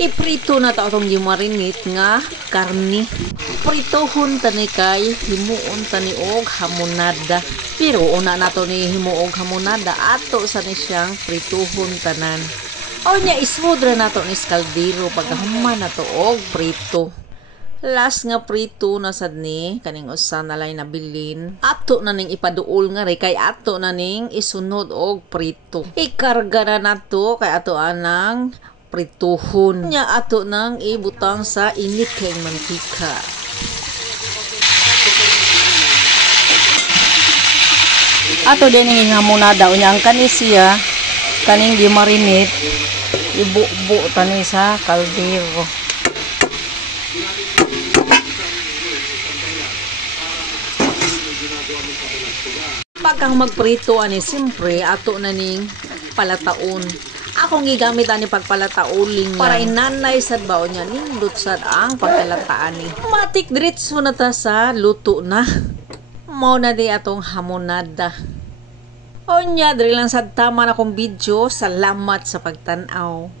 Iprito na ta itong gimarinate nga karni. Pritohon tani kay himuon tani og hamonada. Pero una nato ni himuog hamonada ato sa ni siyang prituhon tanan. O nya ismudra nato ni kaldero pagkahuman nato og prito. Last nga prito na sad ni kaning usa na lay nabilin. Ato na ning ipaduol nga re kay ato na ning isunod og prito. Ikarga na nato kay ato anang prituhon. Nya ato nang ibutang sa init kay mantika. Ato din ning hamonada unya ang kanisiya kaning gimarinate ibubo tani sa kaldero. Pagkang magprito ani siyempre ato na ning palataon. Akong gigamit ani pagpalataoling para inanay sad baon niya nindot sad ang pagkalataan ni. Matik diretso na ta sa luto na. Mao na di atong hamonada. Onya diri lang sad tama na kong video. Salamat sa pagtan-aw.